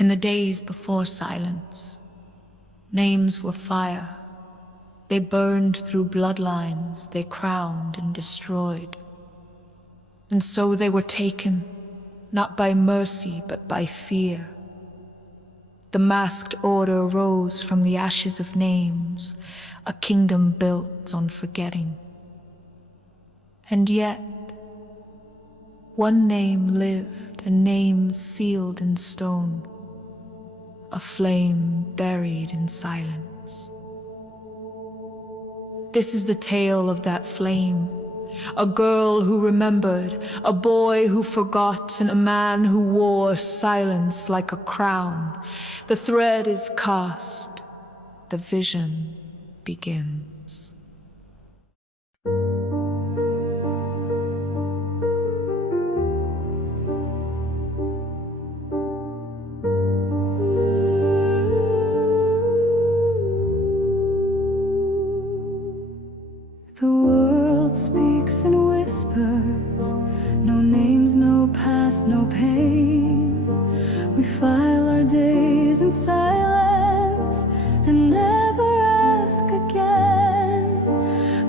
In the days before silence, names were fire. They burned through bloodlines, they crowned and destroyed. And so they were taken, not by mercy, but by fear. The masked order rose from the ashes of names, a kingdom built on forgetting. And yet, one name lived, a name sealed in stone, a flame buried in silence. This is the tale of that flame, a girl who remembered, a boy who forgot, and a man who wore silence like a crown. The thread is cast, the vision begins. The world speaks in whispers, no names, no past, no pain. We file our days in silence and never ask again.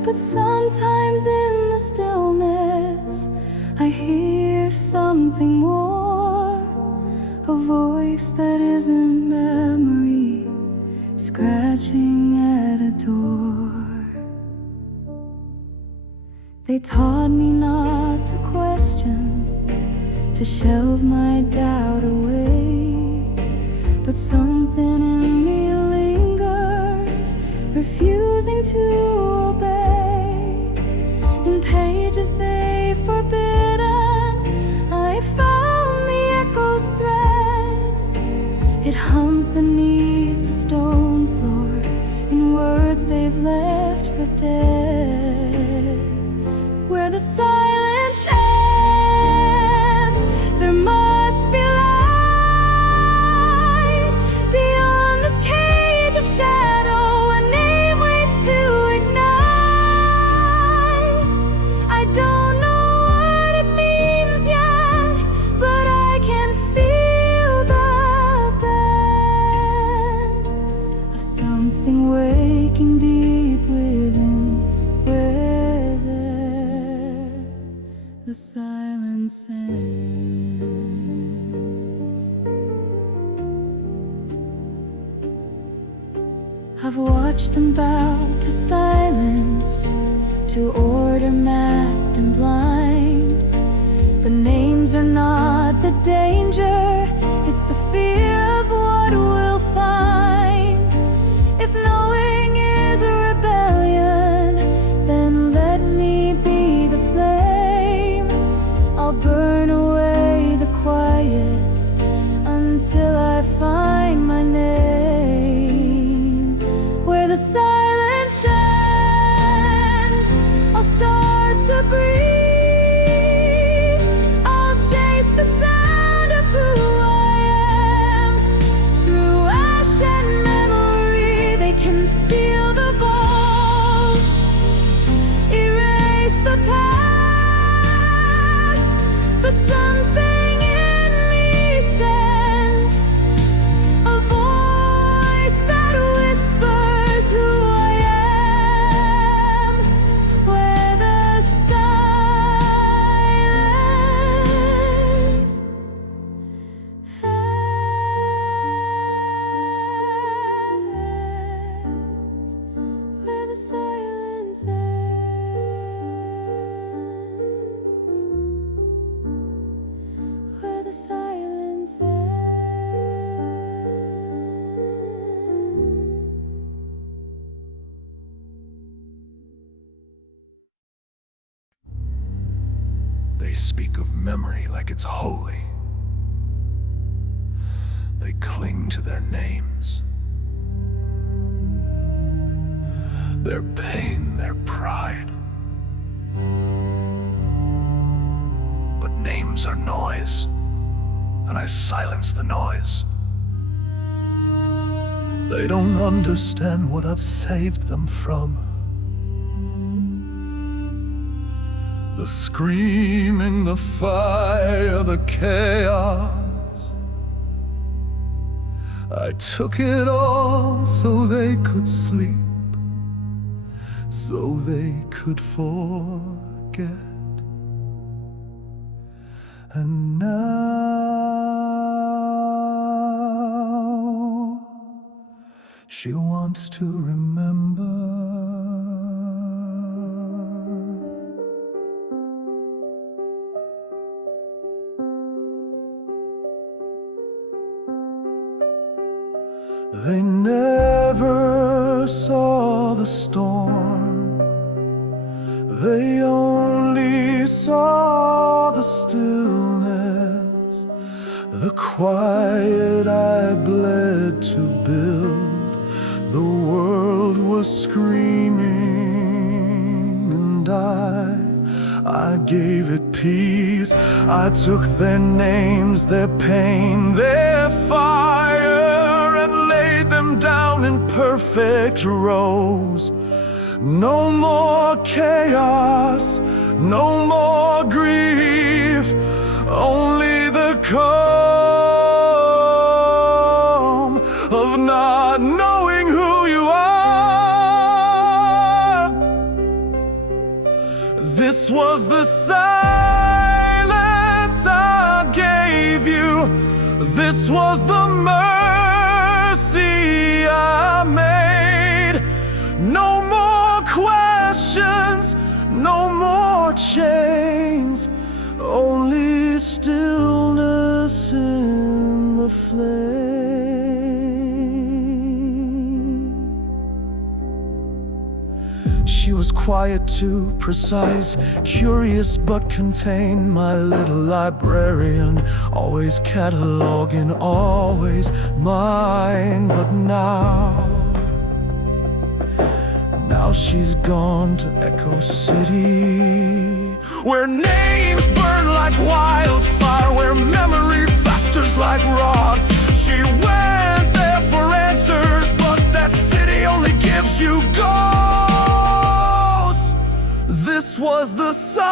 But sometimes in the stillness, I hear something more, a voice that isn't memory, scratching at a door. They taught me not to question, to shelve my doubt away. But something in me lingers, refusing to obey. In pages they forbidden, I found the echo's thread. It hums beneath the stone floor, in words they've left for dead. Where the silence ends, there must be light. Beyond this cage of shadow, a name waits to ignite. I don't know what it means yet, but I can feel the bend of something waking deep within. The silence ends. I've watched them bow to silence, to order masked and blind. But names are not the danger, it's the fear of what we'll find. If knowing is a rebellion, then let me be the flame. I'll burn away the quiet until I find my name. Where the silence ends, I'll start to breathe. I'll chase the sound of who I am. Through ash and memory, they conceal the vaults, erase the past. But something in me sends a voice that whispers who I am. Where the silence ends. Where the silence ends. The silence ends. They speak of memory like it's holy. They cling to their names, their pain, their pride. But names are noise, and I silence the noise. They don't understand what I've saved them from. The scream screaming, the fire, the chaos. I took it all so they could sleep, so they could forget. And now she wants to remember. They never saw the storm, they only saw the stillness, the quiet I bled to build. The world was screaming and I gave it peace. I took their names, their pain, their fire, and laid them down in perfect rows. No more chaos, no more grief, only the calm of not knowing who you are. This was the silence I gave you. This was the mercy I made. No more questions, no more chains, only stillness in the flame. She was quiet too, precise, curious but contained. My little librarian, always cataloging, always mine. But now she's gone to Echo City, where names burn like wildfire, where memory festers like rot. She went there for answers, but that city only gives you ghosts. This was the silence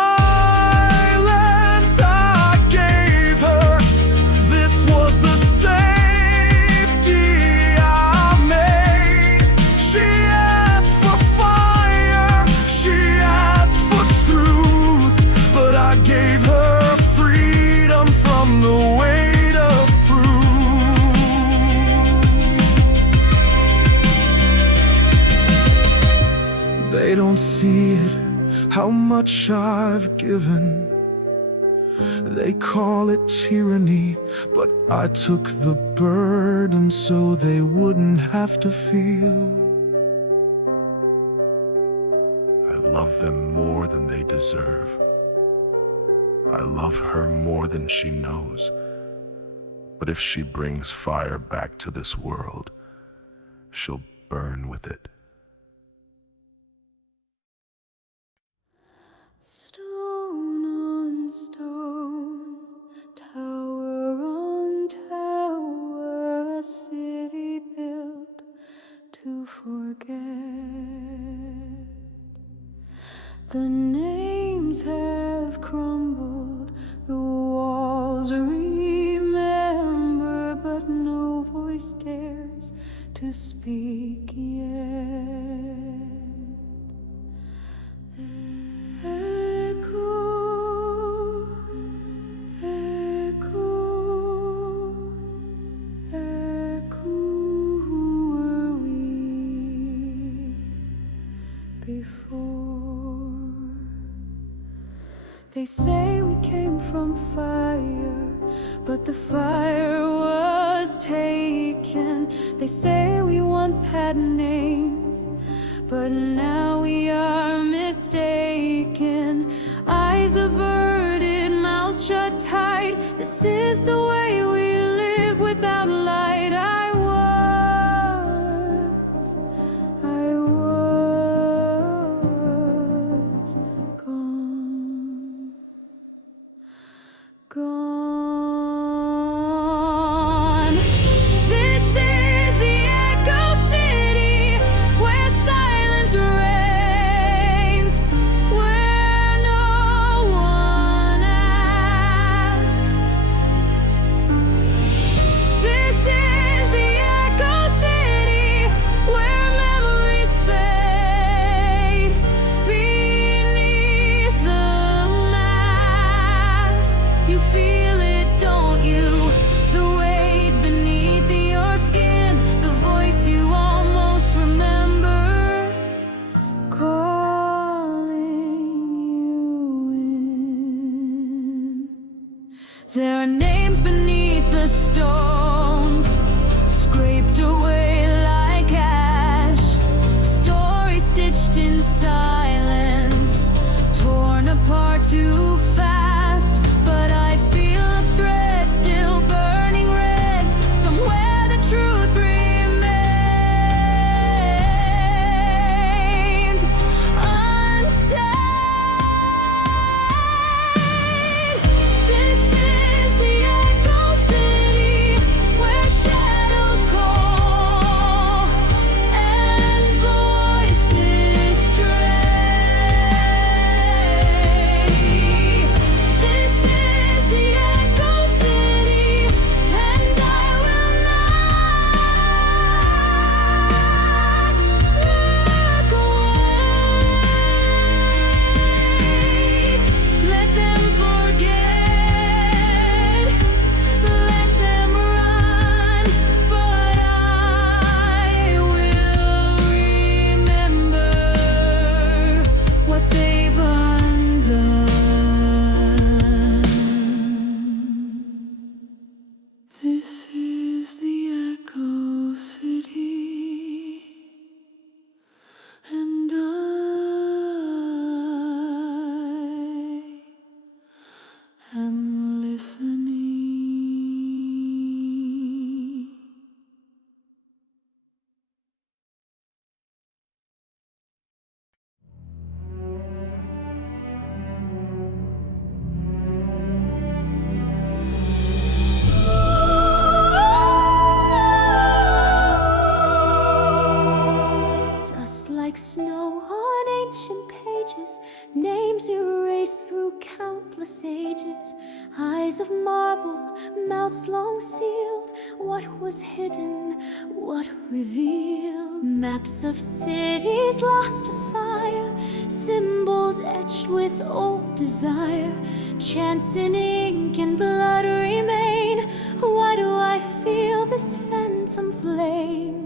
I gave her. This was the safety I made. She asked for fire, she asked for truth, but I gave her freedom from the weight of proof. They don't see it, how much I've given. They call it tyranny, but I took the burden so they wouldn't have to feel. I love them more than they deserve. I love her more than she knows. But if she brings fire back to this world, she'll burn with it. Stone on stone, tower on tower, a city built to forget. The names have crumbled, the walls remember, but no voice dares to speak yet. Echo, echo, echo, who were we before? They say we came from fire, but the fire was taken. They say we once had names, but now we are mistaken. Eyes averted, mouths shut tight. This is the way we live without light. I was gone, gone. This is the Echo City, where silence reigns, where no one asks. This is the There are names beneath the stones, scraped away like ash, stories stitched in silence, torn apart too fast. But I feel a thread still burning red, somewhere the truth remains unsaid. This is the Echo City, where shadows call and voices stray. This is the Echo City, and I will not look away. Let them forget, let them run, but I will remember what they've undone. This is the Echo City, and I am listening. Dust like snow on ancient pages, names erased through countless ages. Eyes of marble, mouths long sealed. What was hidden, what revealed? Maps of cities lost to fire, symbols etched with old desire. Chants in ink and blood remain. Why do I feel this phantom flame?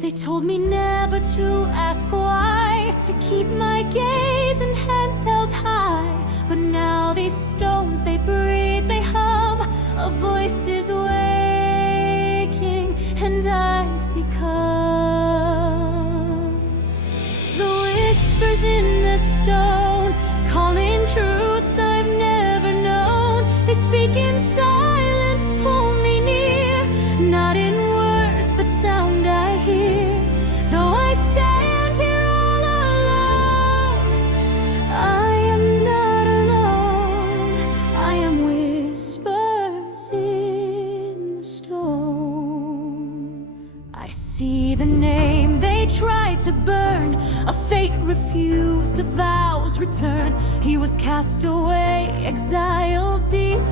They told me never to ask why, to keep my gaze and hands held high. But now these stones, they breathe, they hum. A voice is waking, and I've become the whispers in the stone, calling truths I've never known. They speak in silence, pull me near, not in words but sound I hear. Though I stand here all alone, I am not alone. I am whispers in the stone. I see the name they tried to burn, a fate refused, a vow's return. He was cast away, exiled deep,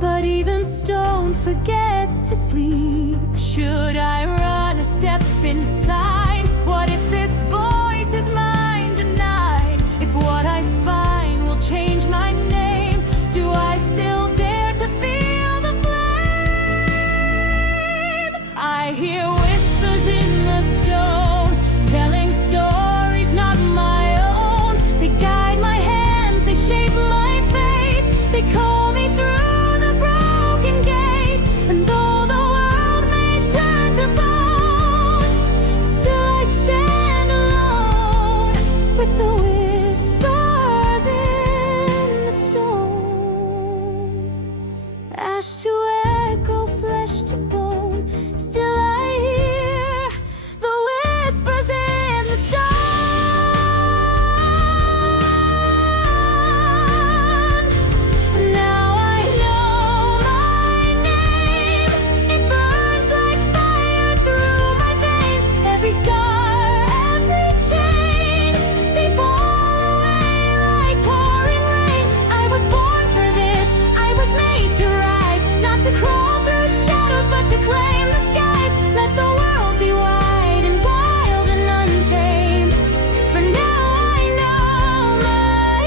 but even stone forgets to sleep. Should I run a step inside? What if this voice is mine denied? If what I find will change my name, do I still dare to feel the flame? I hear whispers in the stone, telling stories not my own. They guide my hands, they shape my fate. They call me through the broken gate. And though the world may turn to bone, still I stand alone with the whispers in the stone. Ash to echo, flesh to bone, still I hear the whispers in the stone. Now I know my name. It burns like fire through my veins. Every scar, every chain, they fall away like pouring rain. I was born for this, I was made to rise, not to crawl through shadows but to claim the skies. Let the world be wide and wild and untamed, for now I know my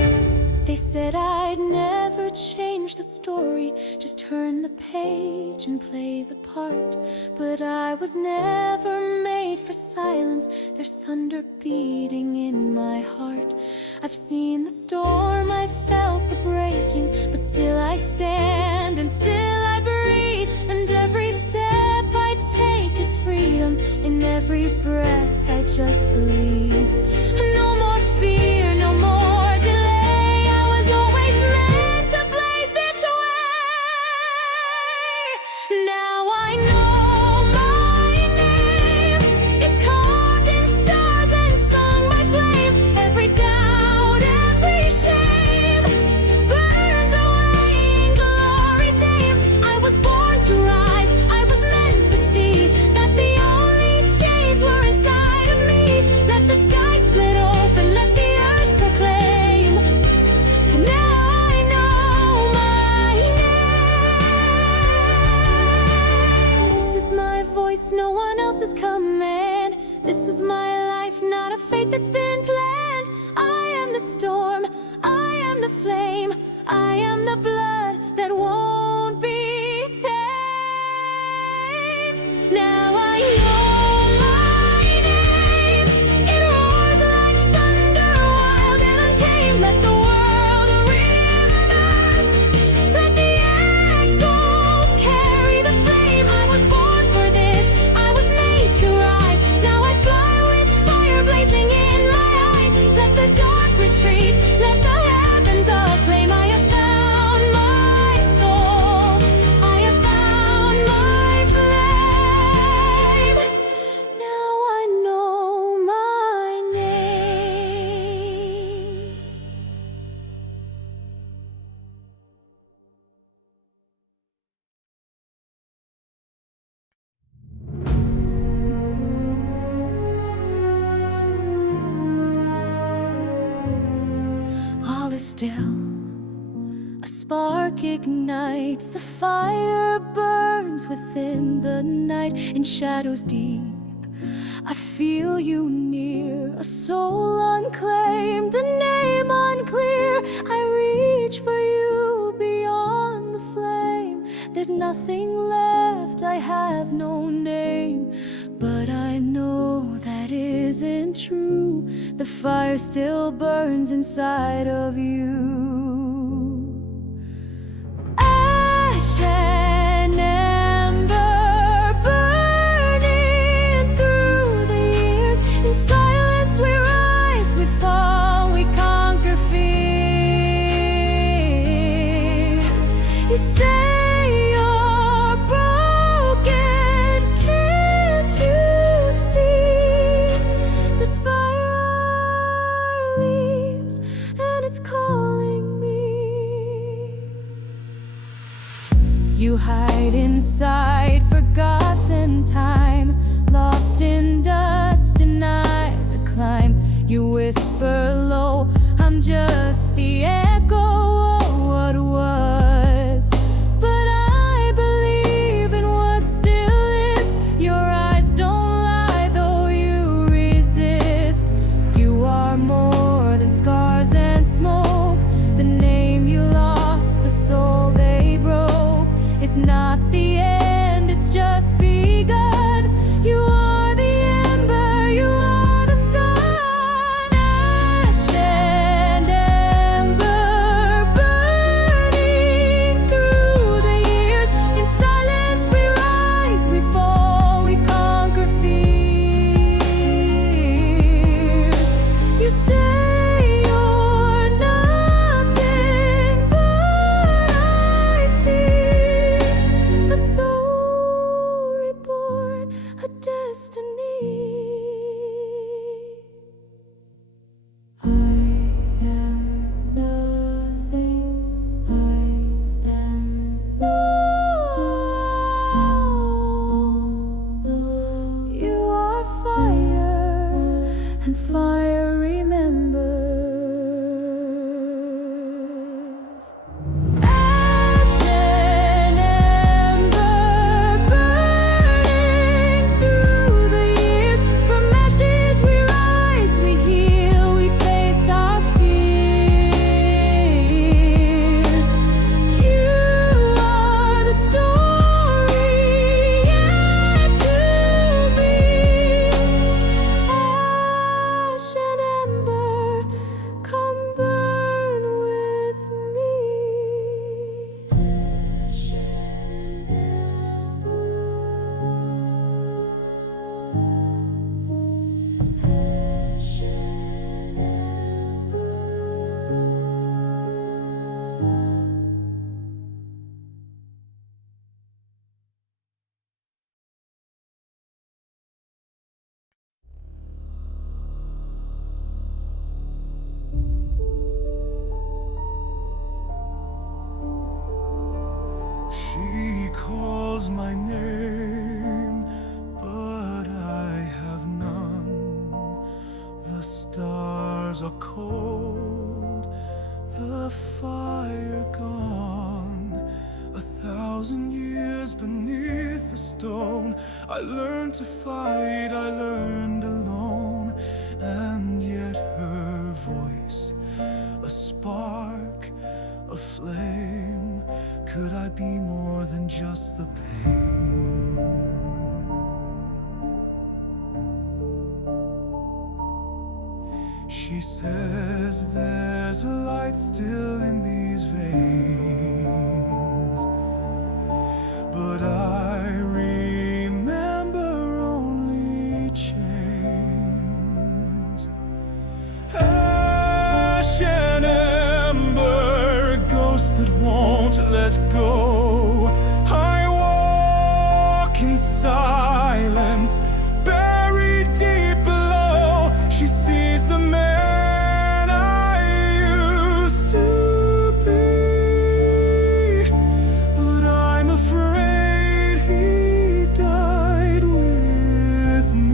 name. They said I'd never change the story, just turn the page and play the part. But I was never made for silence, there's thunder beating in my heart. I've seen the storm, I felt Still I stand and still I breathe, and every step I take is freedom. In every breath I just believe. No more fear, no more delay. I was always meant to blaze this way. Now I know my name. It's carved in stars and sung by flame. Every doubt, every shame burns away in glory's name. I was born to rise, I was meant to see that the only chains were inside of me. Let the sky split open, let the earth proclaim. Now I know my name. This is my voice, no one else's command. This is my life, not a fate that's been planned. I am the storm, I am the flame, I am the blood that won't be tamed. Now I know my name. It roars like thunder, wild and untamed. Let the world remember. Let the echoes carry the flame. I was born for this, I was made to rise. Now I fly with fire blazing in my eyes. Let the dark retreat, let the heavens acclaim. I have found my soul, I have found my flame. Now I know my name. All is still. A spark ignites, the fire burns within the night. In shadows deep, I feel you near. A soul unclaimed, a name unclear. I reach for you beyond the flame. There's nothing left, I have no name. But I know that isn't true. The fire still burns inside of you. Ash and ember burning through the years. In silence we rise, we fall, we conquer fears. You say you're broken, can't you see? This fire leaves and it's calling me. You hide inside forgotten time, lost in dust, denied the climb. You whisper low, I'm just the echo of what was. But I believe in what still is. Your eyes don't lie, though you resist. You are more than scars and smoke. The name you lost, the soul they broke. It's not the end, it's just begun. You are the ember, you are the sun. Ash and ember burning through the years. In silence we rise, we fall, we conquer fears. You say you're nothing, but I see a stars are cold, the fire gone. 1,000 years beneath the stone, I learned to fight, I learned alone. And yet her voice, a spark, a flame. Could I be more than just the pain? She says there's a light still in these veins, but I remember only chains. Ash and ember, ghosts that won't let go. I walk in silence, buried deep below. She sees the man I used to be, but I'm afraid he died with me.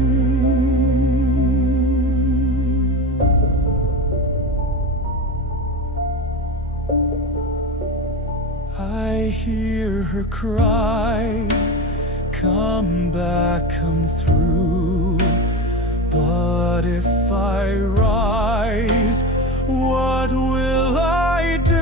I hear her cry, come back, come through. But if I rise, what will I do?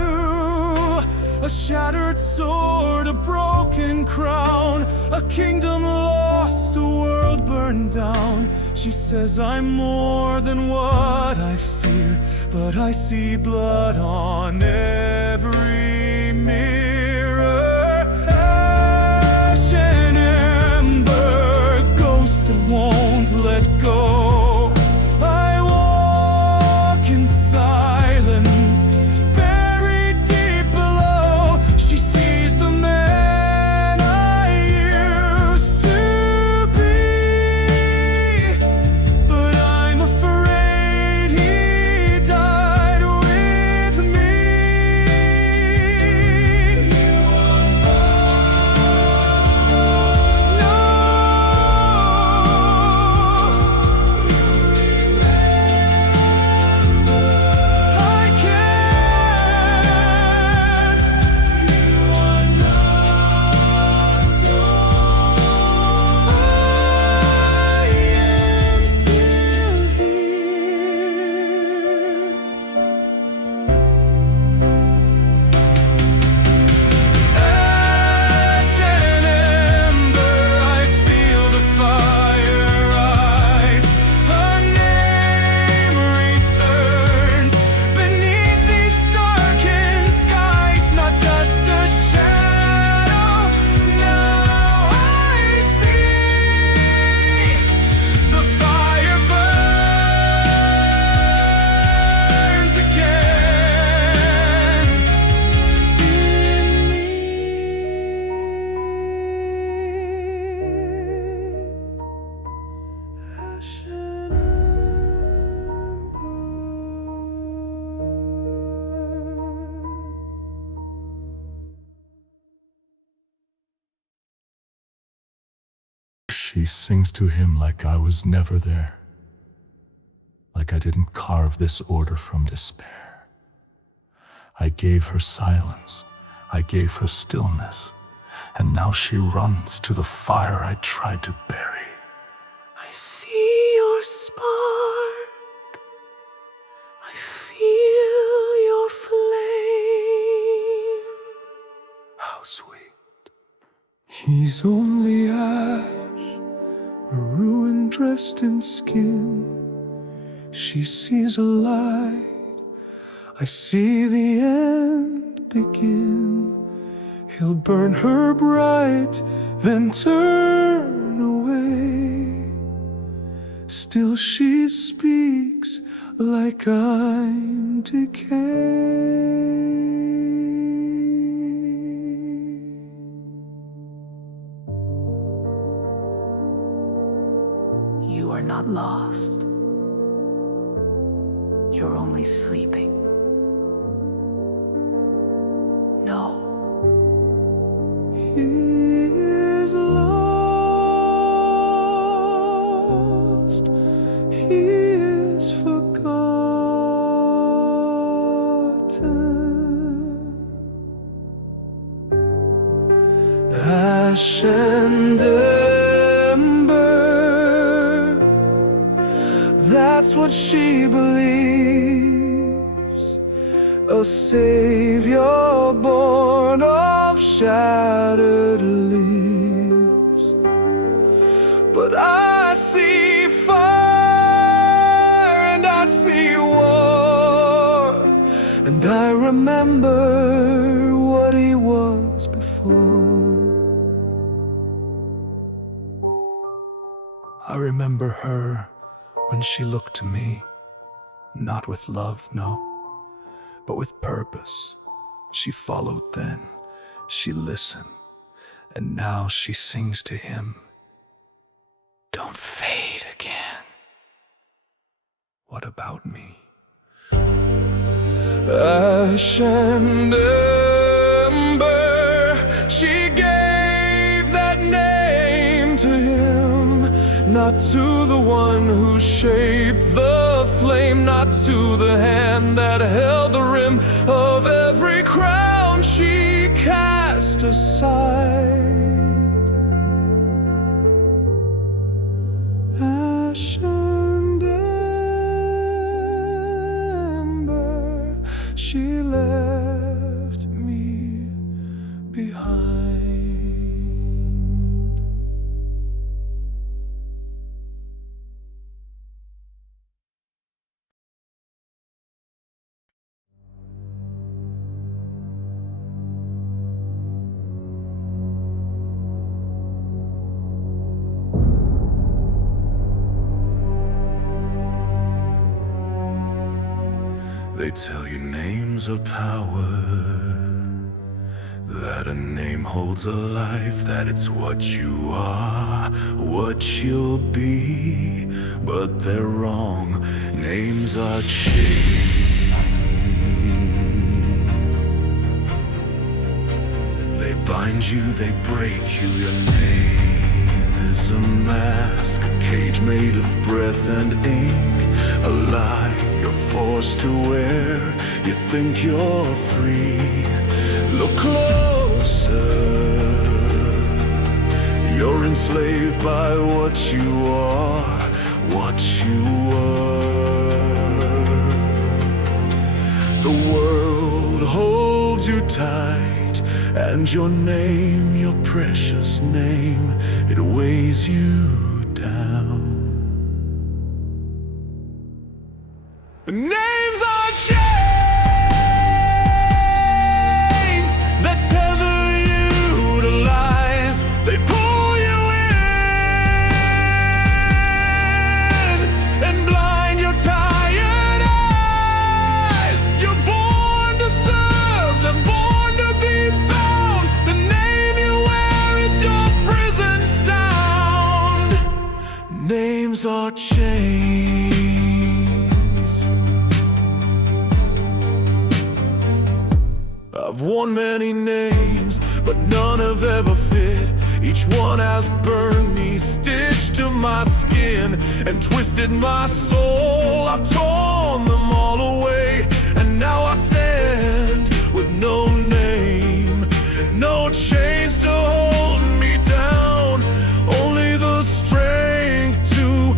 A shattered sword, a broken crown, a kingdom lost, a world burned down. She says I'm more than what I fear, but I see blood on every mirror. Ash and ember, ghosts that won't let go. I walk in silence, buried deep below. She sees the man I used to be, but I'm afraid he died with me. She sings to him like I was never there, like I didn't carve this order from despair. I gave her silence, I gave her stillness, and now she runs to the fire I tried to bury. I see your spark, I feel your flame. How sweet. He's only ash, a ruin dressed in skin. She sees a light, I see the end begin. He'll burn her bright, then turn away. Still she speaks like I'm decay. You are not lost. You're only sleeping. No. He is lost. He is forgotten. Ash and ember, that's what she believes. A savior born of shattered leaves. But I see fire and I see war, and I remember what he was before. I remember her when she looked to me, not with love, no, but with purpose. She followed then, she listened, and now she sings to him. Don't fade again. What about me? Ash and ember, she gave that name to him, not to the one who shaped the flame, not to the hand that held the rim of every crown she cast aside. Ash and ember, she left me behind. They tell you names are power, that a name holds a life, that it's what you are, what you'll be. But they're wrong, names are chains. They bind you, they break you, your name is a mask, a cage made of breath and ink, a lie you're forced to wear. You think you're free, look closer. You're enslaved by what you are, what you were. The world holds you tight, and your name, your precious name, it weighs you down. Names are chains that tether you to lies. They pull you in and blind your tired eyes. You're born to serve them, born to be bound. The name you wear, it's your prison sound. Names are chains. I've worn many names, but none have ever fit. Each one has burned me, stitched to my skin, and twisted my soul. I've torn them all away, and now I stand with no name, no chains to hold me down, only the strength to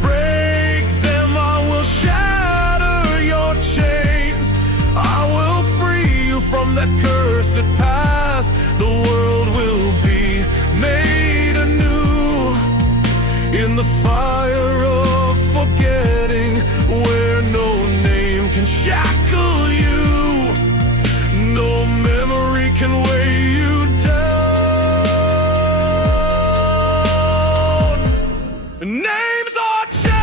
break them. I will shatter your chains, I will free you from that cursed past. The world will be made anew in the fire of forgetting, where no name can shackle you, no memory can weigh you down. Names are chains,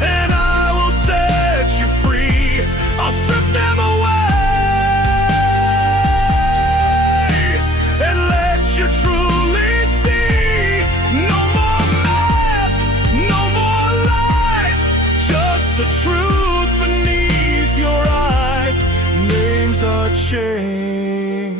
and I will set you free. I'll strip them away and let you truly see. No more masks, no more lies, just the truth beneath your eyes. Names are chains.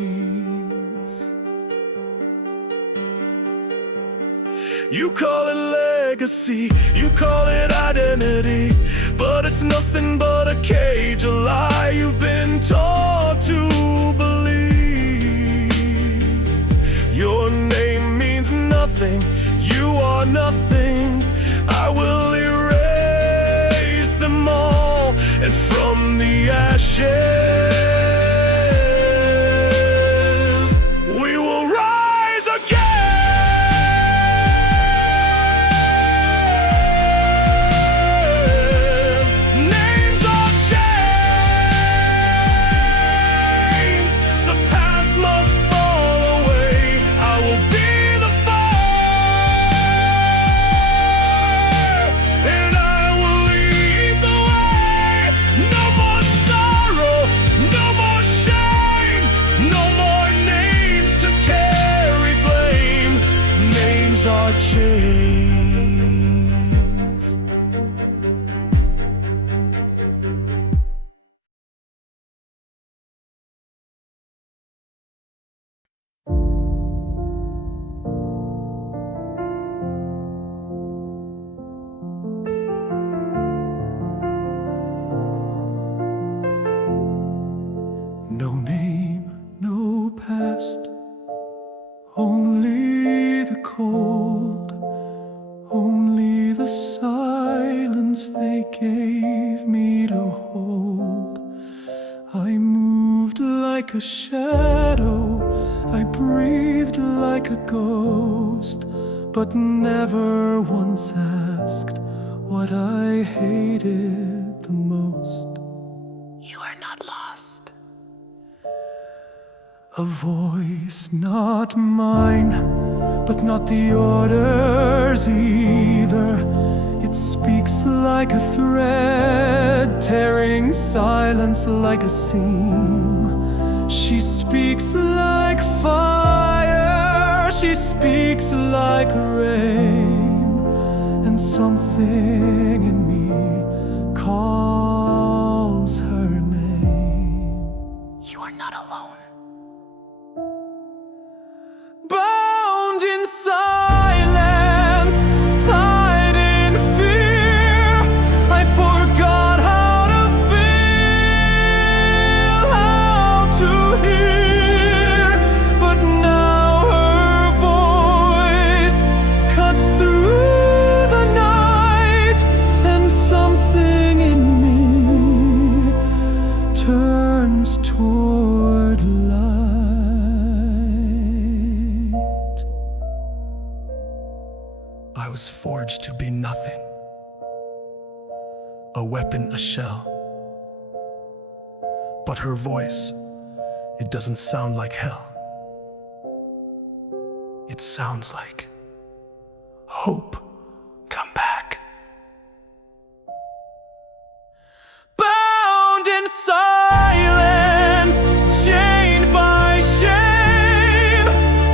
You call it legacy, you call it identity, but it's nothing but a cage, a lie you've been taught to believe. they gave me to hold. I moved like a shadow, I breathed like a ghost, but never once asked what I hated the most. You are not lost. A voice not mine, but not the orders either. It speaks like a thread, tearing silence like a seam. She speaks like fire, she speaks like rain, and something in me calls her name. You are not alone. Bound in silence, tied in fear, I forgot how to feel, how to hear. But now her voice cuts through the night, and something in me turns toward light. I was forged to be nothing, a weapon, a shell. But her voice, it doesn't sound like hell. It sounds like hope. Come back. Bound in silence, chained by shame,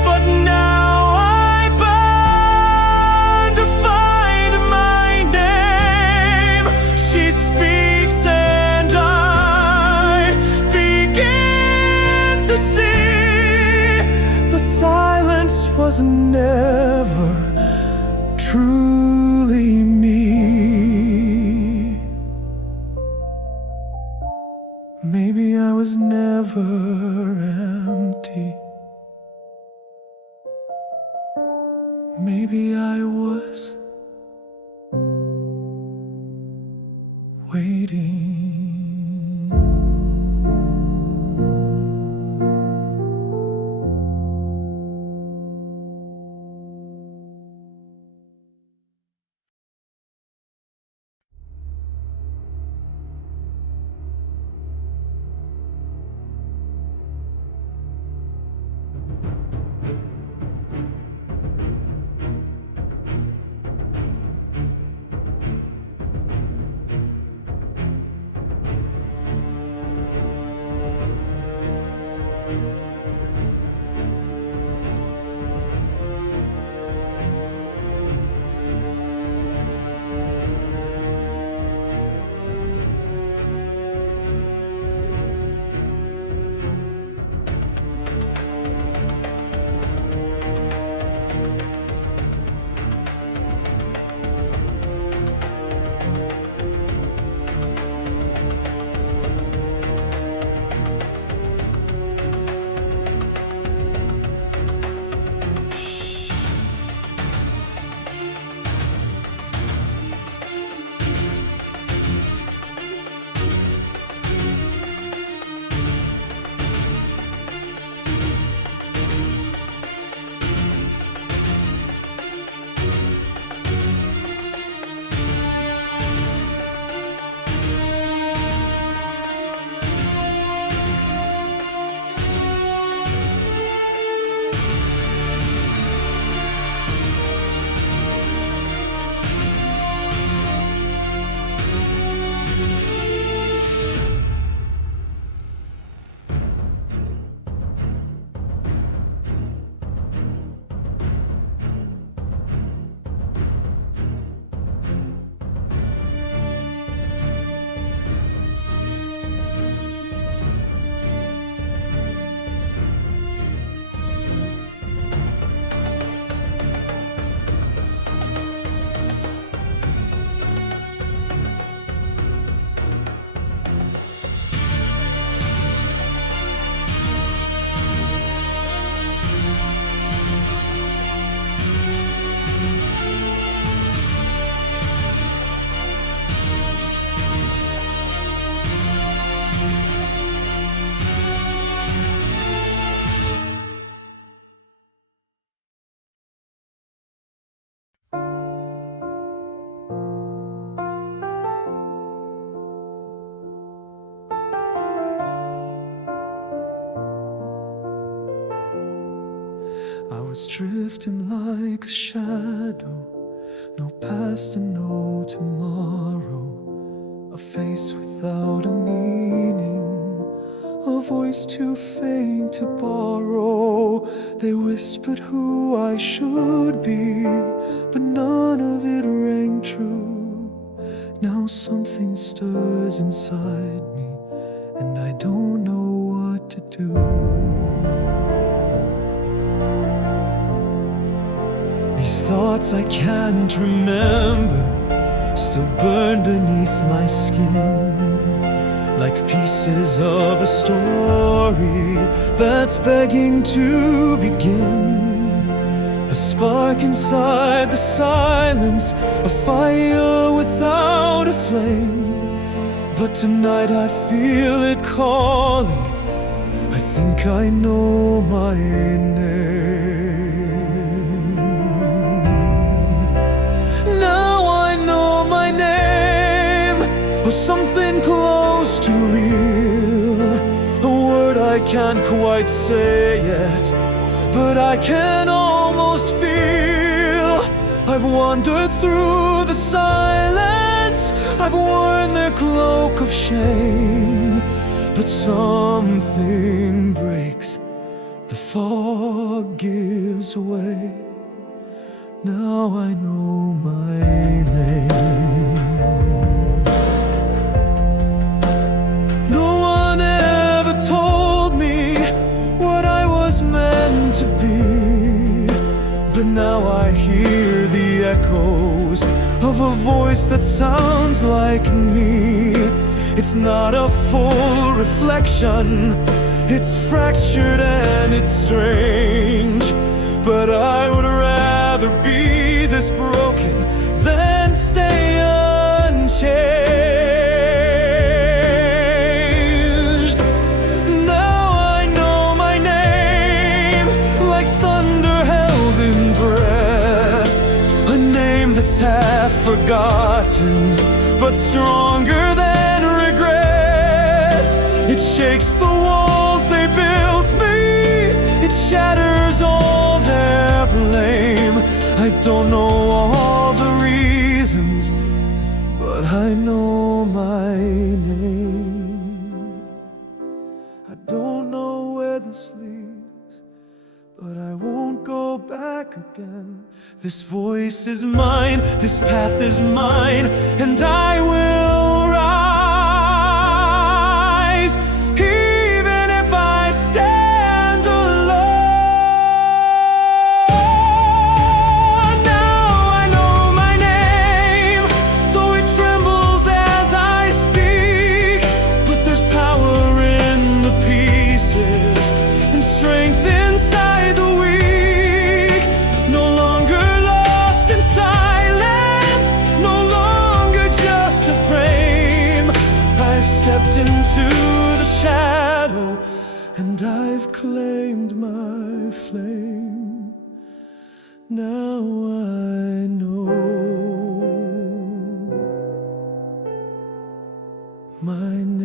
but now I burn to find my name. She speaks and I begin to see the silence was never truly me. Maybe I was never empty. Maybe I was waiting. it's drifting like a shadow. No past and no tomorrow. A face without a meaning, a voice too faint to borrow. They whispered who I should be, but none of it rang true. Now something stirs inside me, and I don't know what to do. These thoughts I can't remember still burn beneath my skin, like pieces of a story that's begging to begin. A spark inside the silence, a fire without a flame. But tonight I feel it calling. I think I know my name. Now I know my name, or something close to real. A word I can't quite say yet, but I can almost feel. I've wandered through the silence, I've worn their cloak of shame. But something breaks, the fog gives way. Now I know my name. No one ever told me what I was meant to be, but now I hear the echoes of a voice that sounds like me. It's not a full reflection, it's fractured and it's strange. But I would rather be this broken than stay unchanged. Now I know my name, like thunder held in breath. A name that's half forgotten, but stronger than regret. It shakes the walls they built me, it shatters all their blame. I don't know all the reasons, but I know my name. I don't know where this leads, but I won't go back again. This voice is mine, this path is mine, and I will rise, even if I stand alone. Now I know my name, though it trembles as I speak. But there's power in the pieces, and strength inside the weak. No longer lost in silence, no longer just a frame. I've stepped into the shadow, and I've claimed my flame. Now I know my name.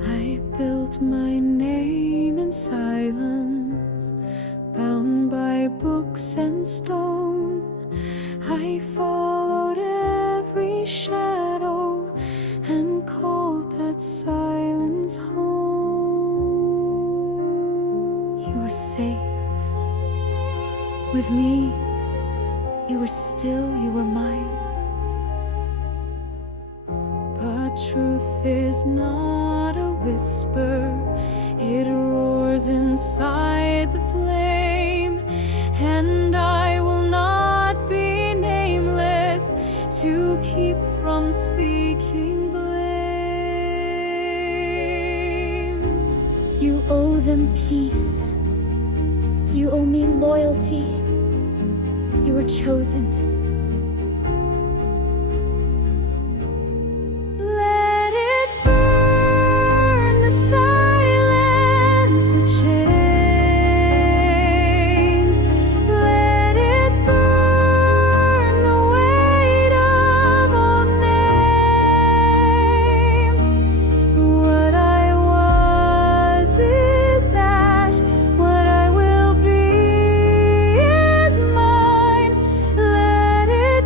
I built my name in silence, bound by books and stone. I followed every shadow and called that silence home. You were safe with me. You were still, you were mine. But truth is not a whisper, it roars inside the flame. And I will not be nameless to keep from speaking blame. owe them peace. You owe me loyalty. You were chosen. Let it burn, the silence, the chains. Let it burn, the weight of all names. What I was is ash, what I will be is mine. Let it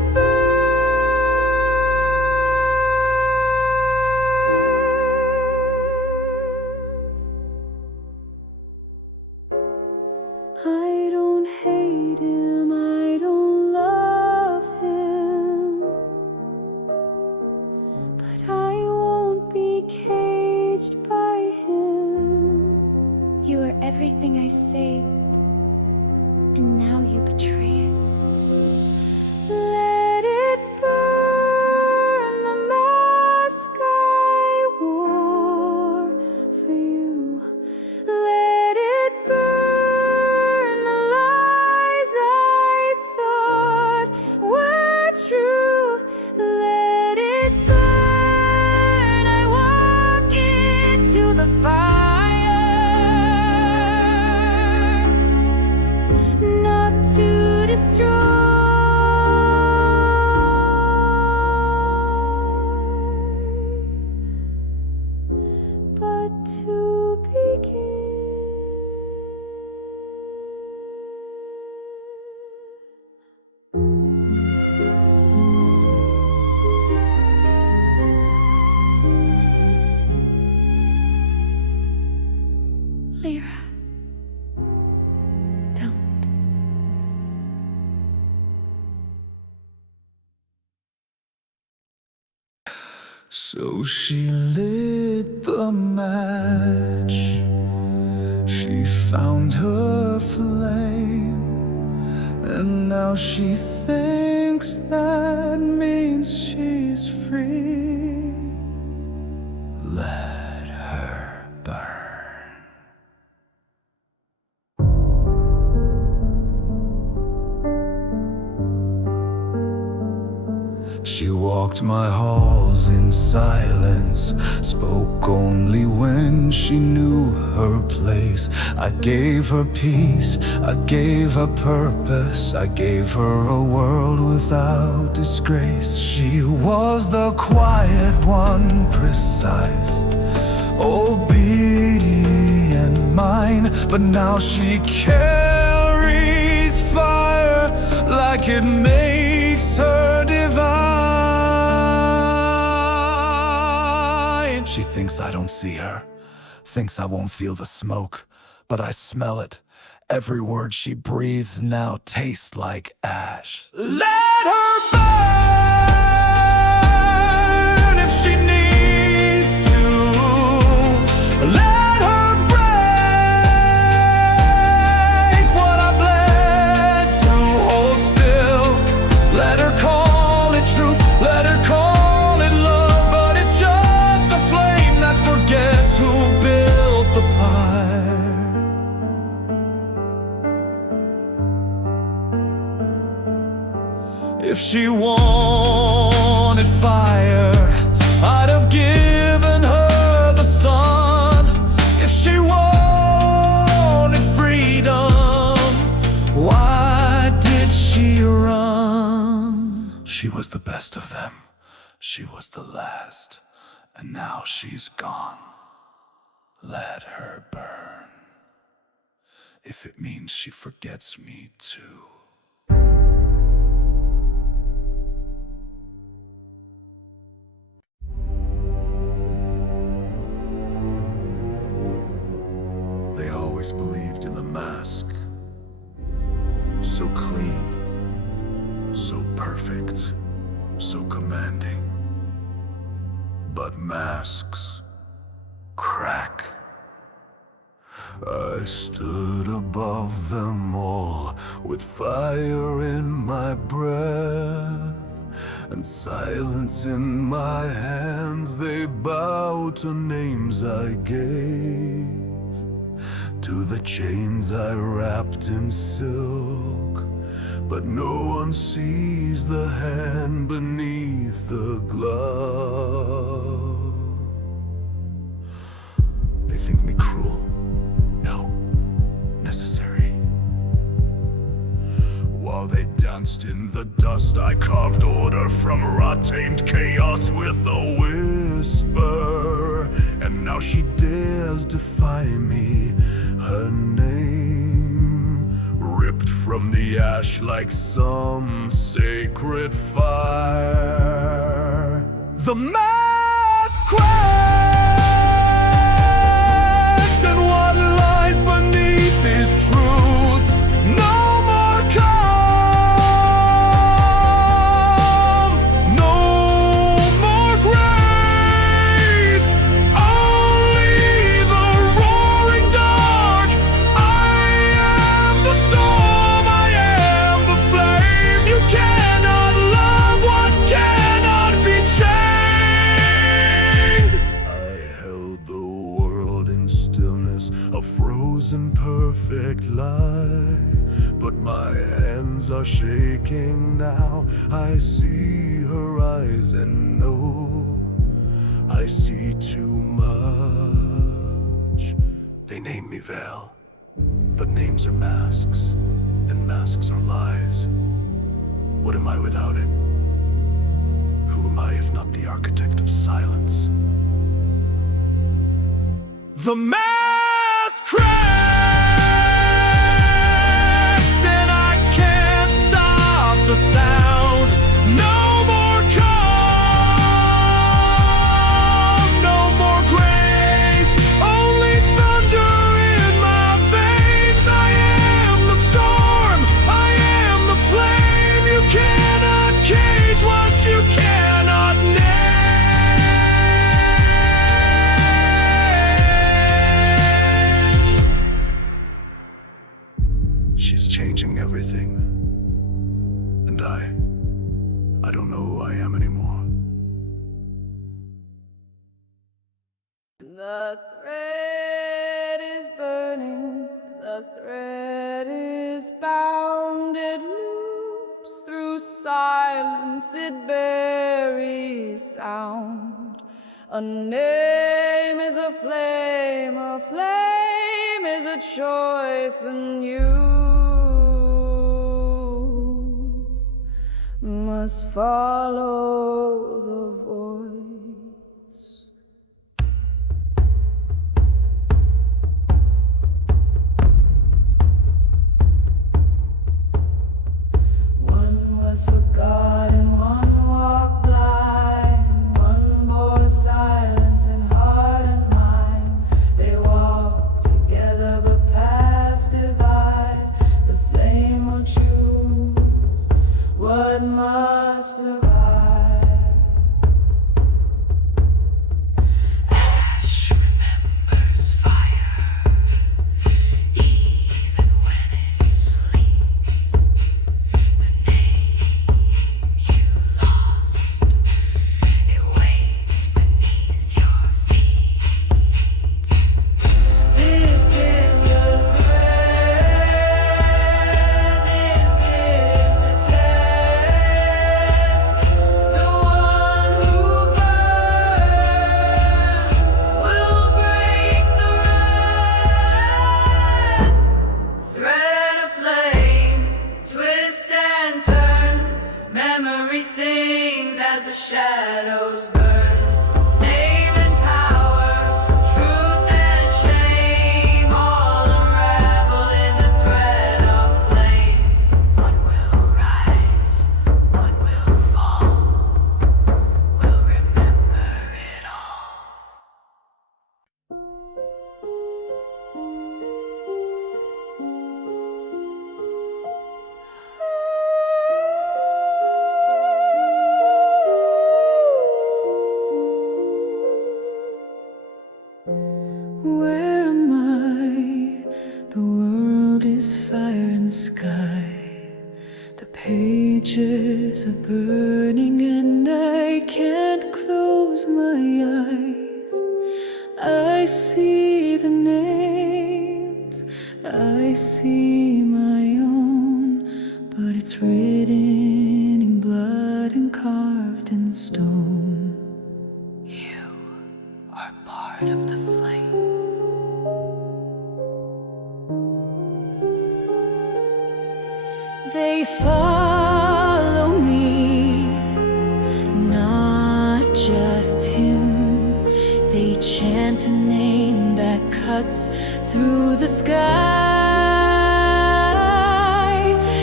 I don't hate him, I don't love him, but I won't be caged by him. You are everything I saved, and now you betray it. Let it burn, the mask I wore for you. Let it burn, the lies I thought were true. Let it burn, I walk into the fire, not to destroy, but to begin. Lyra, don't. So she lit the match, she found her flame, and now she thinks that means she's free. Let her burn. She walked my halls in silence, spoke only when she knew her place. I gave her peace, I gave her purpose, I gave her a world without disgrace. She was the quiet one, precise, obedient mine, but now she carries fire like it makes her divine. She thinks I don't see her, thinks I won't feel the smoke, but I smell it. Every word she breathes now tastes like ash. Let her burn if she needs to. Let her break what I bled to hold still. Let her call it truth, let her call it love, but it's just a flame that forgets who built the pyre. If she wanted fire, I'd have given her the sun. If she wanted freedom, why did she run? She was the best of them, she was the last, and now she's gone. Let her burn, if it means she forgets me too. They always believed in the mask. So clean, so perfect, so commanding. But masks crack. I stood above them all with fire in my breath and silence in my hands. They bowed to names I gave. to the chains I wrapped in silk, but no one sees the hand beneath the glove. They think me cruel. No, necessary. While they danced in the dust, I carved order from rot-tamed chaos with a whisper. And now she dares defy me, her name ripped from the ash like some sacred fire. The mask cracks, and what lies beneath is truth. No more calm, no more grace, only the roaring dark. I am the storm, I am the flame. You cannot love what cannot be chained. I held the world in stillness, a frozen perfect lie. But my hands are shaking now. I see her eyes and know I see too much. They name me Vale, but names are masks, and masks are lies. What am I without it? Who am I if not the architect of silence? The mask cracks, and I can't stop the sound. No more calm, no more grace, only thunder in my veins. I am the storm, I am the flame. You cannot cage what you cannot name. She's changing everything. And I don't know who I am anymore. The thread is burning, the thread is bound. It loops through silence, it buries sound. A name is a flame is a choice, and you must follow the voice. One was forgotten, one walked blind, one bore silence in heart and mind. They walk together, but paths divide. The flame will choose what must survive. Ash remembers fire, even when it sleeps. The name you lost, it waits beneath your feet. This is the thread, this is the test. The one who burns will break the rest. Thread of flame, twist and turn. Memory sings as the shadows burn. Name and power, truth and shame, all unravel in the thread of flame. One will rise, one will fall. We'll remember it all. Where am I? The world is fire and sky. The pages are burning and I can't close my eyes. I see the names I see my own, but it's written in blood and carved in stone. You are part of the flame. They follow me, not just him. They chant a name that cuts through the sky.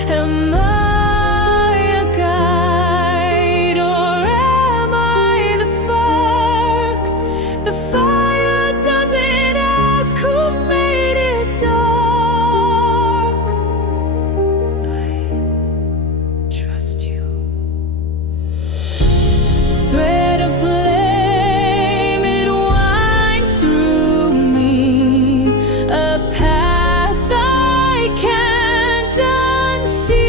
Am I a guide, or am I the spark? The fire doesn't ask who made it dark. I trust you. Thread of flame, it winds through me, a path I can't unsee.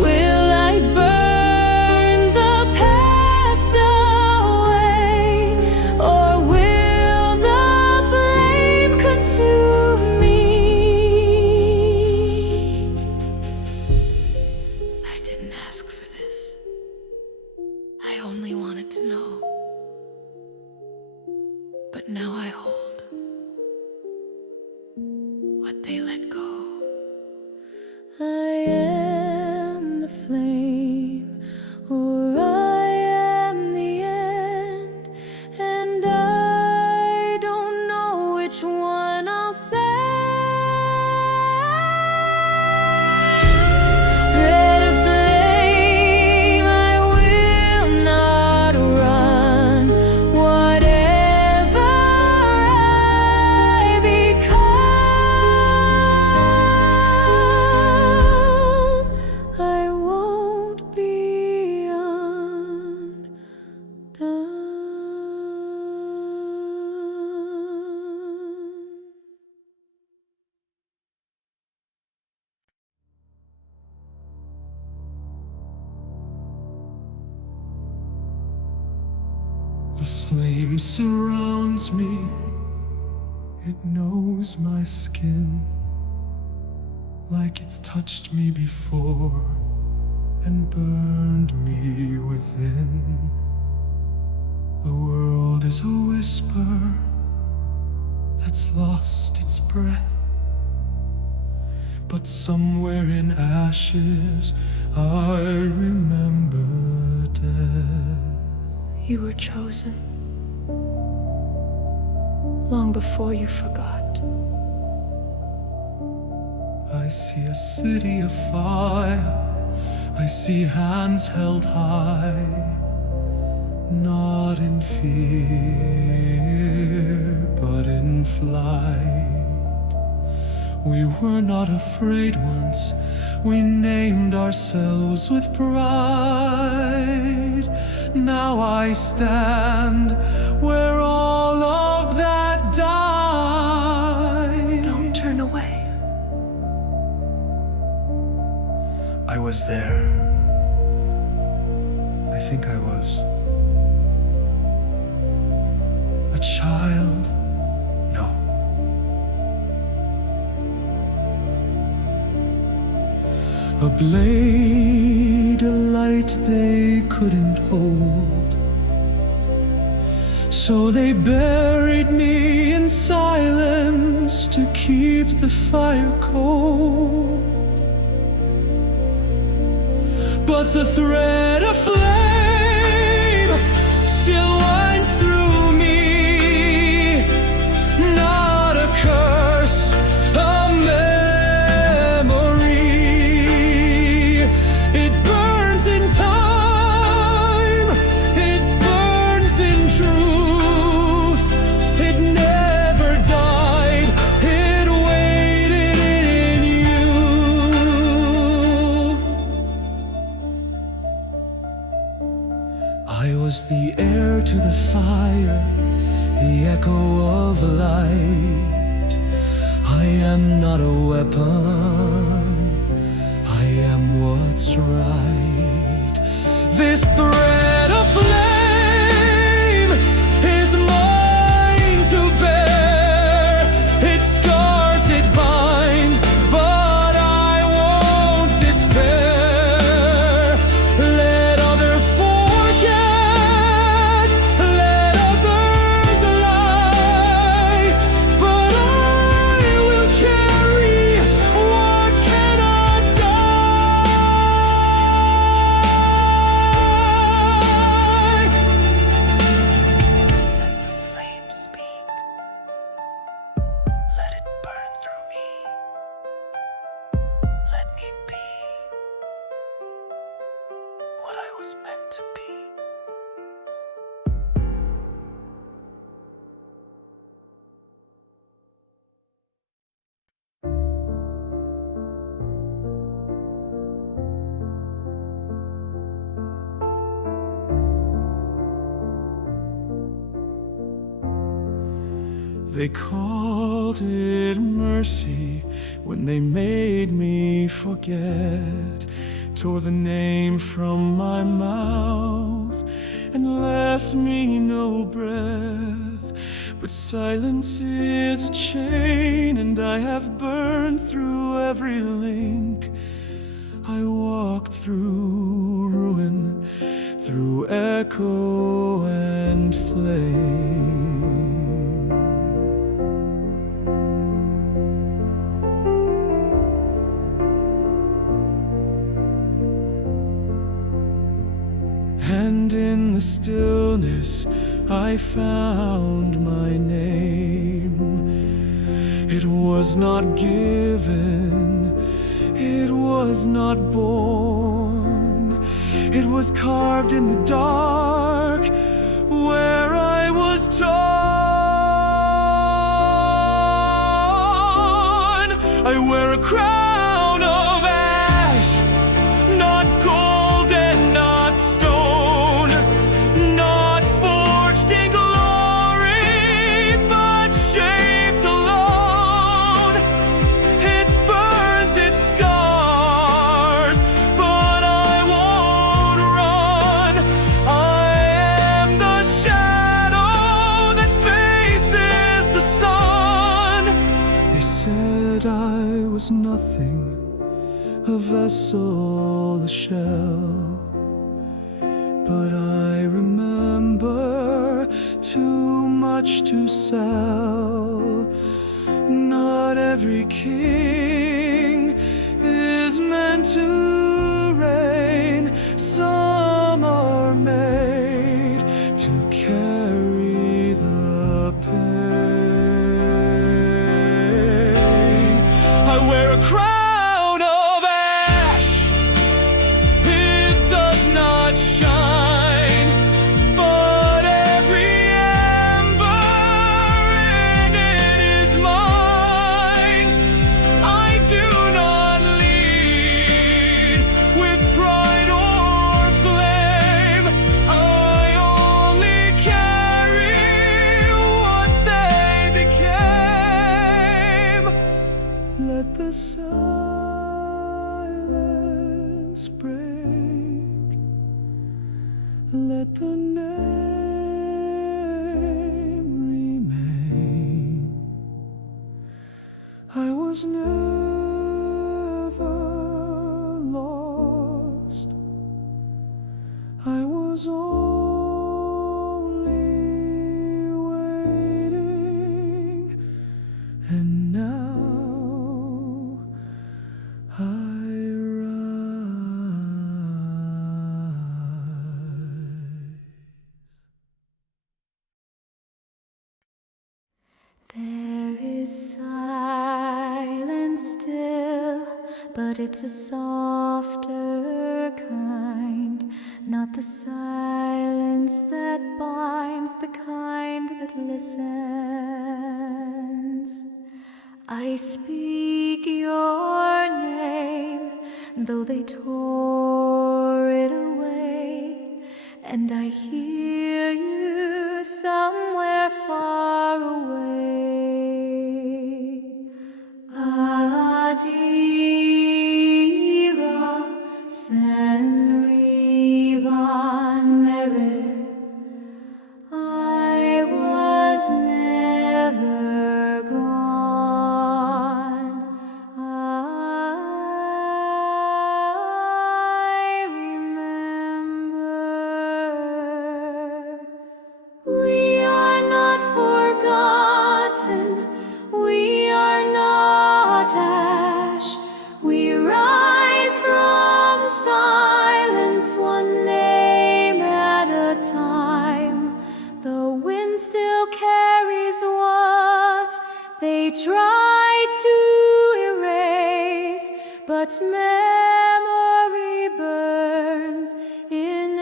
Will I burn the past away, or will the flame consume me? I didn't ask for this. I only wanted to know. But now I hold what they let go. I am the flame, or I am the end, and I don't know which one I'll say. Thread of flame, I will not run. Whatever I become, I won't be undone. The flame surrounds me. It knows my skin, like it's touched me before and burned me within. The world is a whisper that's lost its breath, but somewhere in ashes I remember death. You were chosen long before you forgot. I see a city afire, I see hands held high, not in fear, but in flight. We were not afraid once, we named ourselves with pride. Now I stand where all of that died. Don't turn away. I was there. I think I was. A child? No. A blade, a light they couldn't hold. So they buried me in silence to keep the fire cold. But the thread of flame still winds through me, not a curse, a memory. It burns in time, it burns in truth. It never died, it waited in youth. I was the heir to the fire, the echo of light. I am not a weapon, I am what's right. This thread of flame is mine to bear. was meant to be. They called it mercy when they made me forget, tore the name from my mouth and left me no breath. But silence is a chain, and I have burned through every link. I walked through ruin, through echo and flame. And in the stillness I found my name. It was not given, it was not born. It was carved in the dark where I was torn. I wear a crown of ash, not gold and not stone, not forged in glory, but shaped alone. It burns its scars, but I won't run. I am the shadow that faces the sun. They said I was nothing, a vessel, a shell. But I remember too much to sell. Not every king is meant to reign. Some are made to carry the pain. I wear a crown of ash, it does not shine, but every ember in it is mine. I do not lead with pride or flame. I only carry what they became. Let the silence break. Let the name remain. I was never lost. I was only waiting, and now I There is silence still, but it's a softer kind. Not the silence that binds, the kind that listens. I speak your name, though they tore it away, and I hear you somewhere far away. Adira, Senrivan Merer. I was never gone. I remember. We are not forgotten. We are not ash. We rise from silence, one name at a time. The wind still carries what they try to erase, but memory burns in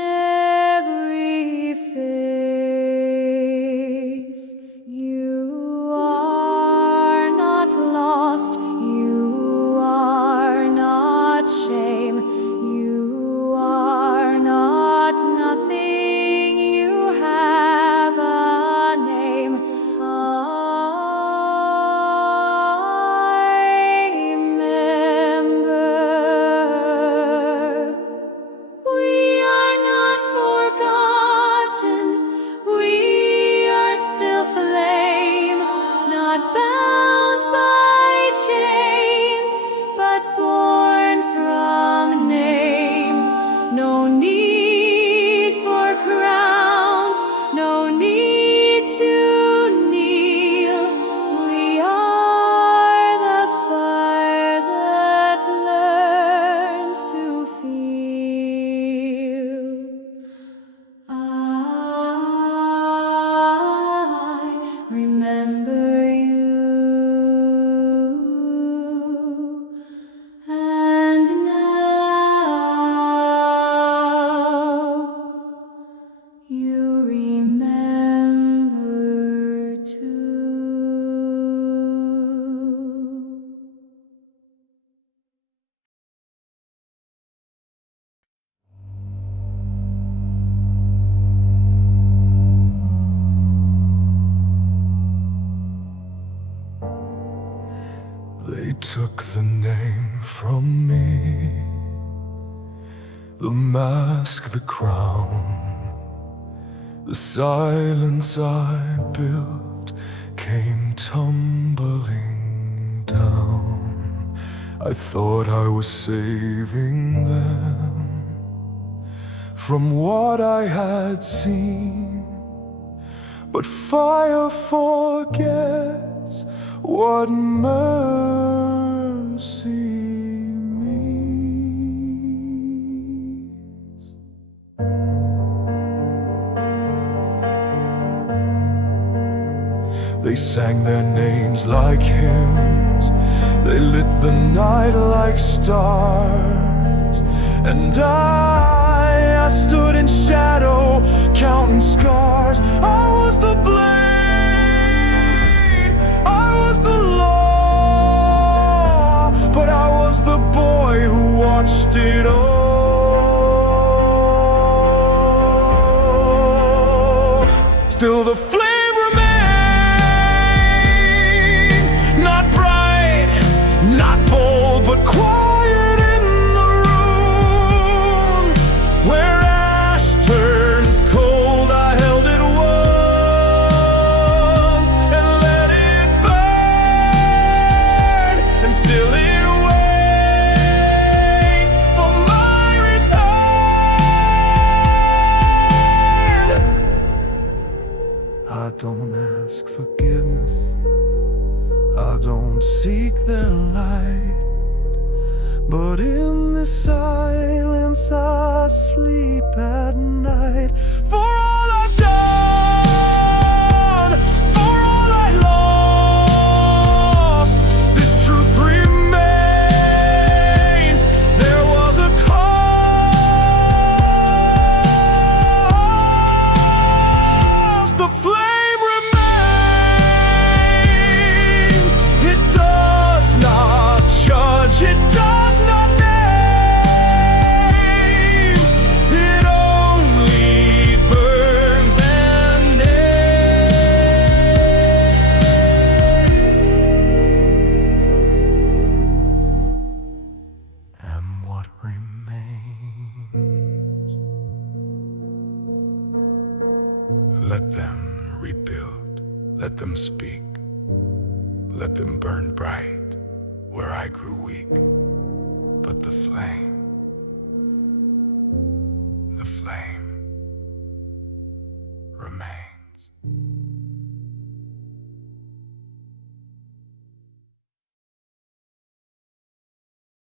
took the name from me, the mask, the crown, the silence I built came tumbling down. I thought I was saving them from what I had seen, but fire forgets what mercy means. They sang their names like hymns, they lit the night like stars, and I stood in shadow, counting scars. I was the blade, I was the law, but I was the boy who watched it all. Still the flame remains, not bright, not bold, but quiet in the room. Where ash turns cold, I held it once and let it burn, and still it waits for my return. I don't ask forgiveness, I don't seek their light, but in the silence I sleep at night. For all I've done, for all I lost, this truth remains. There was a cost. The flame remains. It does not judge, it does not name. It only burns and and what remains. Let them rebuild, let them speak, let them burn bright where I grew weak. But the flame remains.